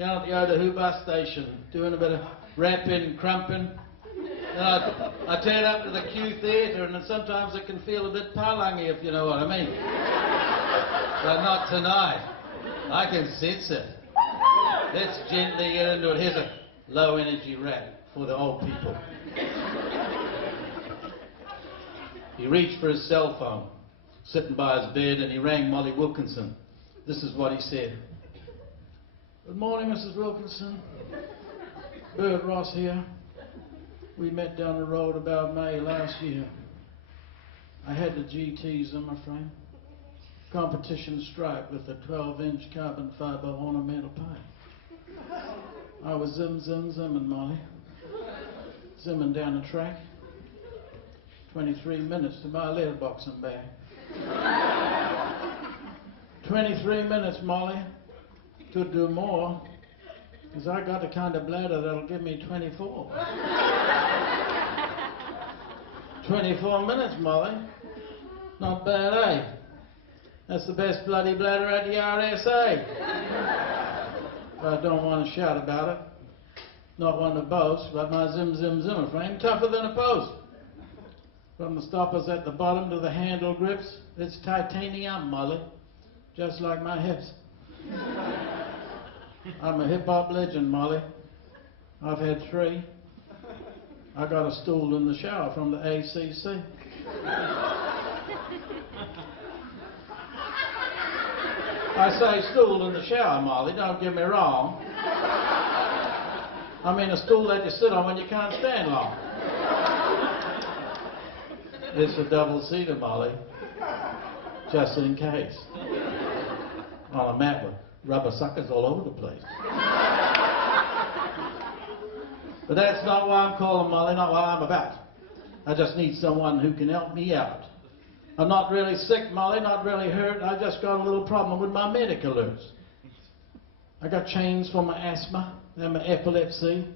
down at the Otahu bus station, doing a bit of rapping, crumping. And I turn up to the Q Theatre, and then sometimes it can feel a bit palangi, if you know what I mean. But not tonight. I can sense it. Let's gently get into it. Here's a low energy rap for the old people. He reached for his cell phone, sitting by his bed, and he rang Molly Wilkinson. This is what he said. Good morning, Mrs. Wilkinson. Bert Ross here. We met down the road about May last year. I had the GTs in my frame. Competition stripe with a 12-inch carbon fiber ornamental pipe. I was zimming, Molly. Zimming down the track. 23 minutes to my letterbox and back. 23 minutes, Molly. Could do more, because I got the kind of bladder that'll give me 24. 24 minutes, Molly. Not bad, eh? That's the best bloody bladder at the RSA. I don't want to shout about it. Not one to boast, but my zimmer frame, tougher than a post. From the stoppers at the bottom to the handle grips, it's titanium, Molly. Just like my hips. I'm a hip-hop legend, Molly. I've had 3. I got a stool in the shower from the ACC. I say stool in the shower, Molly, don't get me wrong. I mean a stool that you sit on when you can't stand long. It's a double-seater, Molly, just in case. On a mat with rubber suckers all over the place. But that's not why I'm calling, Molly, not what I'm about. I just need someone who can help me out. I'm not really sick, Molly, not really hurt. I just got a little problem with my medical alerts. I got chains for my asthma and my epilepsy.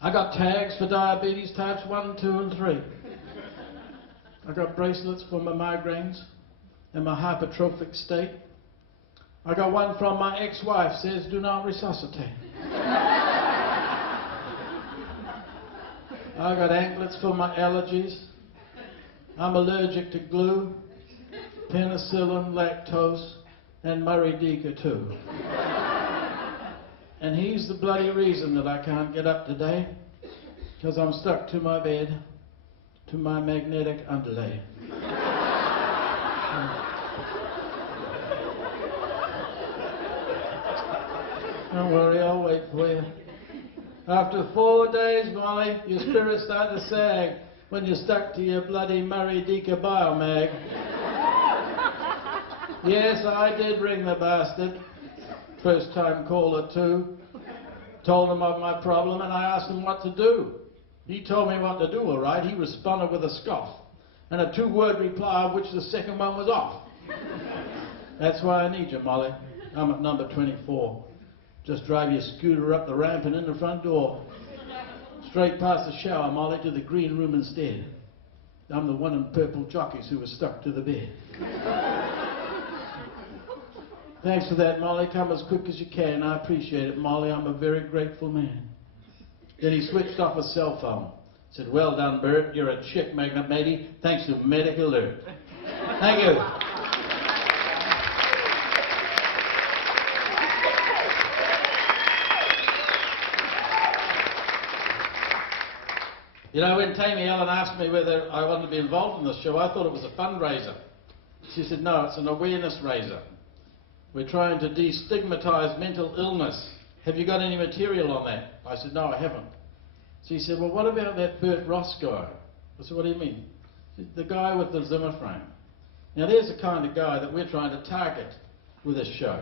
I got tags for diabetes types 1, 2, and 3. I got bracelets for my migraines and my hypertrophic state. I got one from my ex-wife, says do not resuscitate. I got anklets for my allergies. I'm allergic to glue, penicillin, lactose, and Murray Deaker too. And he's the bloody reason that I can't get up today, because I'm stuck to my bed, to my magnetic underlay. Don't worry, I'll wait for you. After 4 days, Molly, your spirits start to sag when you're stuck to your bloody Murray Deaker biomag. Yes, I did ring the bastard. First time caller too. Told him of my problem and I asked him what to do. He told me what to do, all right. He responded with a scoff and a 2-word reply, of which the second one was off. That's why I need you, Molly. I'm at number 24. Just drive your scooter up the ramp and in the front door. Straight past the shower, Molly, to the green room instead. I'm the one in purple jockeys who was stuck to the bed. Thanks for that, Molly. Come as quick as you can. I appreciate it, Molly. I'm a very grateful man. Then he switched off his cell phone. Said, well done, Bert. You're a chick magnet, matey. Thanks to Medical Alert. Thank you. You know, when Tammy Ellen asked me whether I wanted to be involved in this show, I thought it was a fundraiser. She said, no, it's an awareness raiser. We're trying to destigmatize mental illness. Have you got any material on that? I said, no, I haven't. She said, well, what about that Bert Ross guy? I said, what do you mean? She said, the guy with the Zimmer frame. Now, there's the kind of guy that we're trying to target with this show.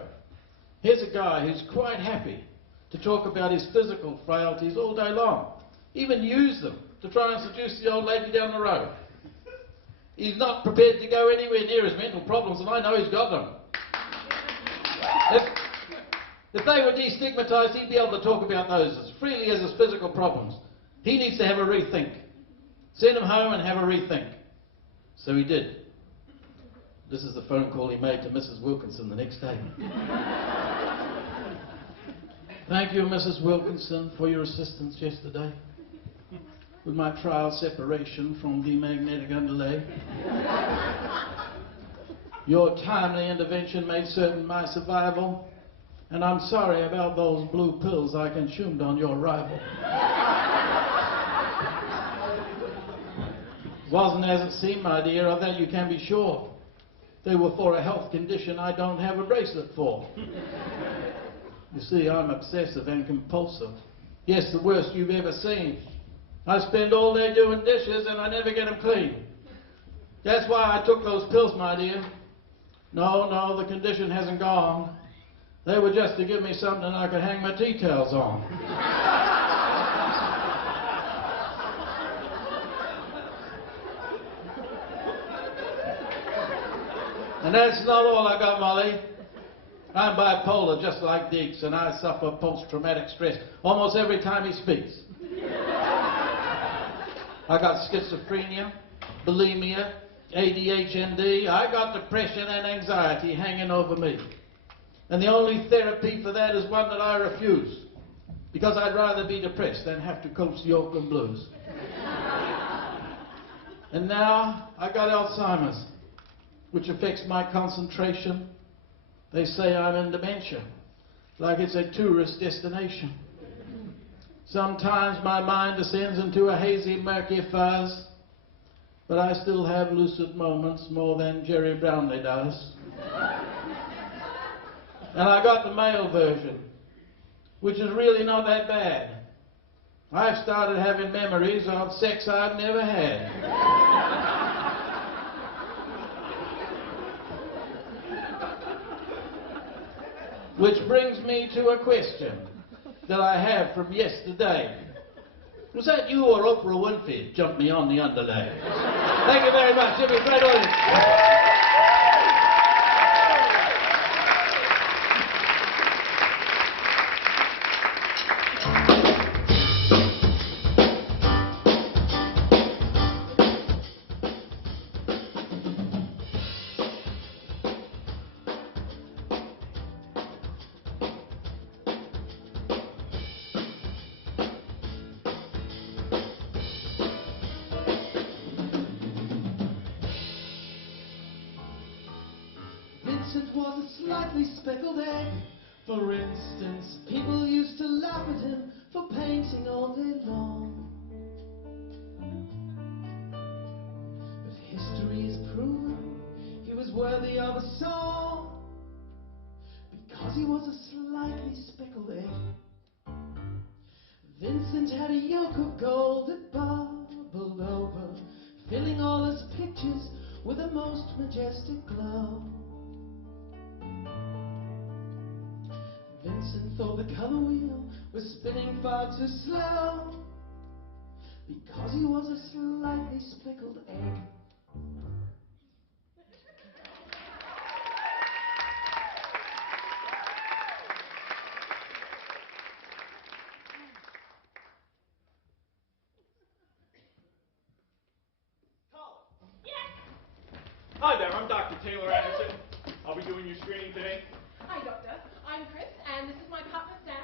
Here's a guy who's quite happy to talk about his physical frailties all day long, even use them to try and seduce the old lady down the road. He's not prepared to go anywhere near his mental problems, and I know he's got them. If they were destigmatized, he'd be able to talk about those as freely as his physical problems. He needs to have a rethink. Send him home and have a rethink. So he did. This is the phone call he made to Mrs. Wilkinson the next day. Thank you, Mrs. Wilkinson, for your assistance yesterday with my trial separation from the magnetic underlay. Your timely intervention made certain my survival, and I'm sorry about those blue pills I consumed on your arrival. Wasn't as it seemed, my dear, of that you can be sure. They were for a health condition I don't have a bracelet for. You see, I'm obsessive and compulsive. Yes, the worst you've ever seen. I spend all day doing dishes and I never get them clean. That's why I took those pills, my dear. No, the condition hasn't gone. They were just to give me something I could hang my tea towels on. And that's not all I got, Molly. I'm bipolar, just like Deeks, and I suffer post-traumatic stress almost every time he speaks. I got schizophrenia, bulimia, ADHD. I got depression and anxiety hanging over me. And the only therapy for that is one that I refuse, because I'd rather be depressed than have to coach the Oakland Blues. And now I got Alzheimer's, which affects my concentration. They say I'm in dementia, like it's a tourist destination. Sometimes my mind descends into a hazy, murky fuzz, but I still have lucid moments more than Jerry Brownlee does. And I got the male version, which is really not that bad. I've started having memories of sex I've never had. Which brings me to a question that I have from yesterday. Was that you or Oprah Winfrey jumped me on the underlay? Thank you very much. You've been a great audience. Vincent was a slightly speckled egg. For instance, people used to laugh at him for painting all day long. But history has proven he was worthy of a song, because he was a slightly speckled egg. Vincent had a yolk of gold that bubbled over, filling all his pictures with a most majestic glow. Vincent thought the color wheel was spinning far too slow, because he was a slightly speckled egg. Hi there, I'm Dr. Taylor Anderson. I'll be doing your screening today. Hi, Doctor. I'm Chris, and this is my partner, Sam.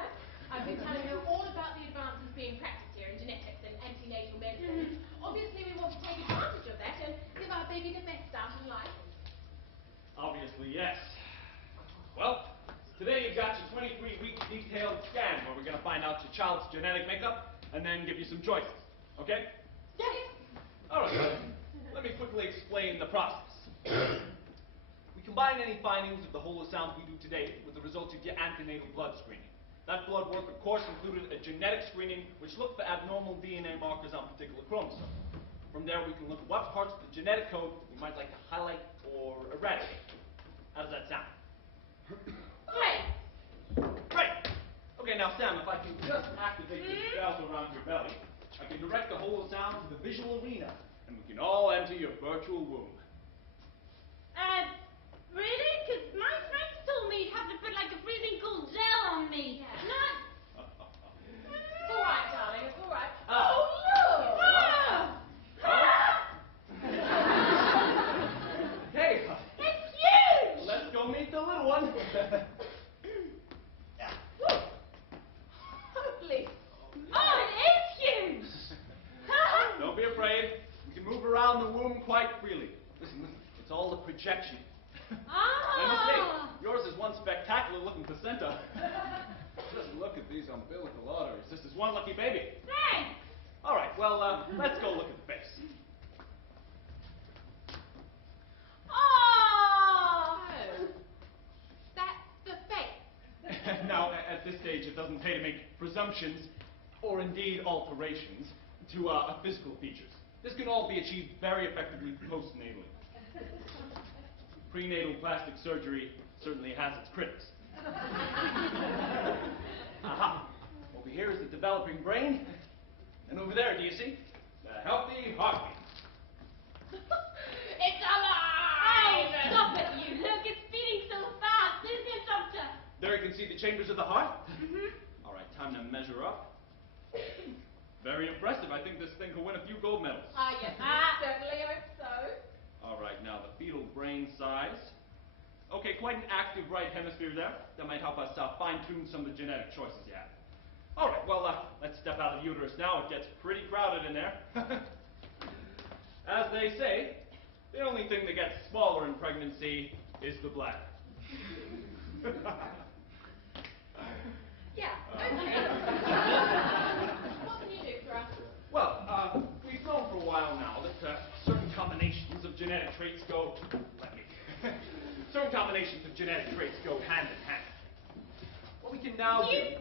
I've been telling you all about the advances being practiced here in genetics and antenatal medicine. Obviously, we want to take advantage of that and give our baby the best start in life. Obviously, yes. Well, today you've got your 23-week detailed scan where we're going to find out your child's genetic makeup and then give you some choices. Okay? Yes. All right. Let me quickly explain the process. We combine any findings of the whole of sound we do today with the results of your antenatal blood screening. That blood work, of course, included a genetic screening which looked for abnormal DNA markers on particular chromosomes. From there, we can look at what parts of the genetic code we might like to highlight or eradicate. How does that sound? Great. Great! Okay, now, Sam, if I can just activate the cells around your belly, I can direct the whole of sound to the visual arena, and we can all enter your virtual womb. Really? Because my friends told me you have to put like a freezing cool gel on me. Not... It's all right, darling. It's all right. Oh, look! Hey! It's huge! Let's go meet the little one. projection. Oh! I must say, yours is one spectacular looking placenta. Just look at these umbilical arteries. This is one lucky baby. Thanks! All right, well, let's go look at the face. Oh! Oh. That's the face. Now, at this stage, it doesn't pay to make presumptions, or indeed alterations, to physical features. This can all be achieved very effectively postnatally. Prenatal plastic surgery certainly has its critics. Aha! Over here is the developing brain, and over there, do you see? The healthy heartbeat. It's alive! Hey, stop it, you! Look, it's beating so fast, isn't it, Doctor? There you can see the chambers of the heart. Mm-hmm. All right, time to measure up. Very impressive. I think this thing could win a few gold medals. Yes, certainly hope so. All right, now the fetal brain size. Okay, quite an active right hemisphere there. That might help us fine-tune some of the genetic choices you have. All right, well, let's step out of the uterus now. It gets pretty crowded in there. As they say, the only thing that gets smaller in pregnancy is the bladder. Yeah, okay. What can you do for us? Well, we've known for a while now that certain combinations of genetic traits go... certain combinations of genetic traits go hand in hand. What we can now do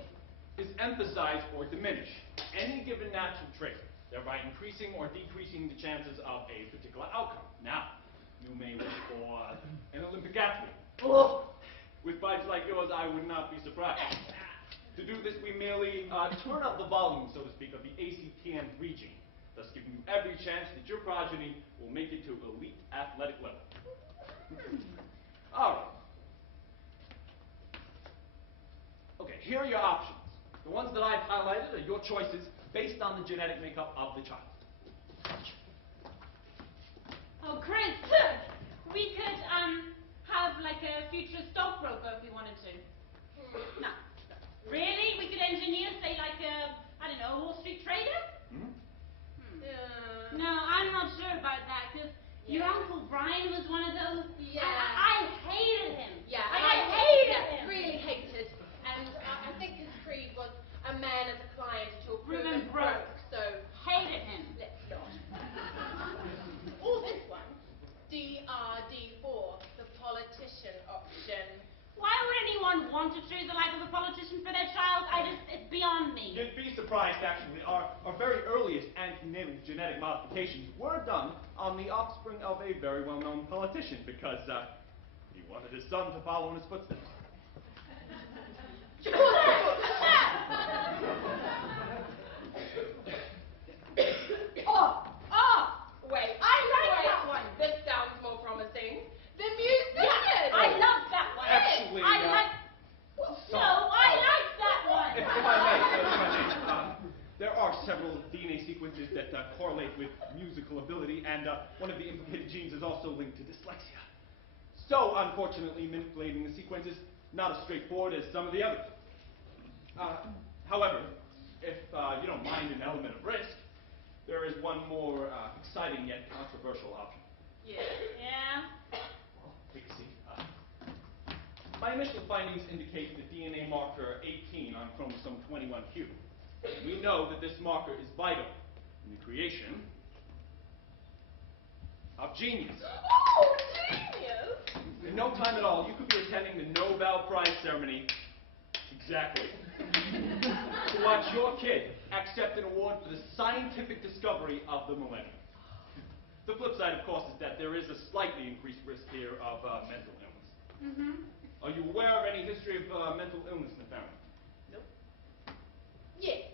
is emphasize or diminish any given natural trait, thereby increasing or decreasing the chances of a particular outcome. Now, you may wish for an Olympic athlete. Oh! With bites like yours, I would not be surprised. To do this, we merely turn up the volume, so to speak, of the ACTN3 gene, thus giving you every chance that your progeny will make it to elite athletic level. All right. Okay, here are your options. The ones that I've highlighted are your choices based on the genetic makeup of the child. Oh, Chris, we could, have like a future stockbroker if we wanted to. No. Really? We could engineer, say, like a, I don't know, a Wall Street trader? No, I'm not sure about that, because your Uncle Brian was one of those. Yeah. I hated him. Yeah, I hated him. Really hated. And I think his creed was a man as a client to a proven broke. So Hated him. let's not. Or this one, DRD4, the politician option. Why would anyone want to choose the life of a politician for their child? It's beyond me. You'd be surprised, actually. Our very earliest antenatal genetic modifications were done on the offspring of a very well-known politician because he wanted his son to follow in his footsteps. Wait, I like that one. This sounds more promising. The musician. Yeah, I love that one. Actually, I like that one. If I may, there are several DNA sequences that correlate with musical ability, and one of the implicated genes is also linked to dyslexia. So, unfortunately, manipulating the sequence is not as straightforward as some of the others. However, if you don't mind an element of risk, there is one more exciting yet controversial option. Yeah. Take a seat. My initial findings indicate the DNA marker 18 on chromosome 21q. We know that this marker is vital in the creation of genius. Oh, genius! In no time at all, you could be attending the Nobel Prize ceremony. Exactly. To watch your kid accept an award for the scientific discovery of the millennium. The flip side, of course, is that there is a slightly increased risk here of mental illness. Mm-hmm. Are you aware of any history of mental illness in the family? Nope. Yes.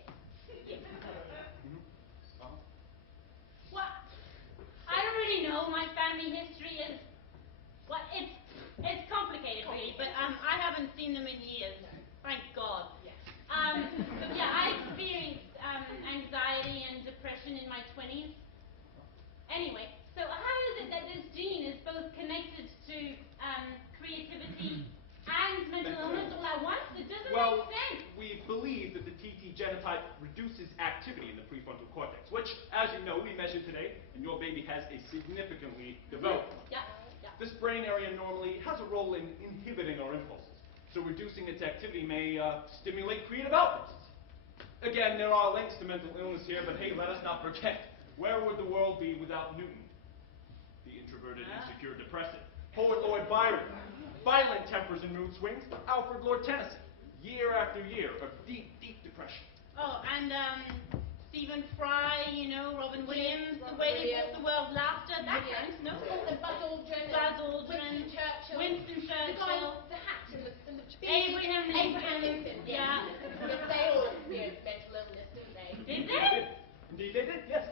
Well, I don't really know my family history is. Well, it's complicated, really, but I haven't seen them in years. Thank God. Yes. Yeah, I experienced anxiety and depression in my 20s. Anyway, so how is it that this gene is both connected to creativity and mental illness all at once? It doesn't make sense. We believe that the TT genotype reduces activity in the prefrontal cortex, which, as you know, we measured today, and your baby has a significantly developed one. Yeah, yeah. This brain area normally has a role in inhibiting our impulses, so reducing its activity may stimulate creative outbursts. Again, there are links to mental illness here, but hey, let us not forget, where would the world be without Newton? The introverted, insecure, depressive. Poet Lloyd Byron, violent tempers and mood swings. Alfred Lord Tennyson, year after year of deep, deep depression. Oh, and Stephen Fry, you know, Robin Williams, the way they brought the world laughter, that kind, no? And Buzz Aldrin. Winston Churchill. The guy with the hat and the Abraham Lincoln. Yeah. They all experienced mental illness, didn't they? Did they? Indeed they did, yes.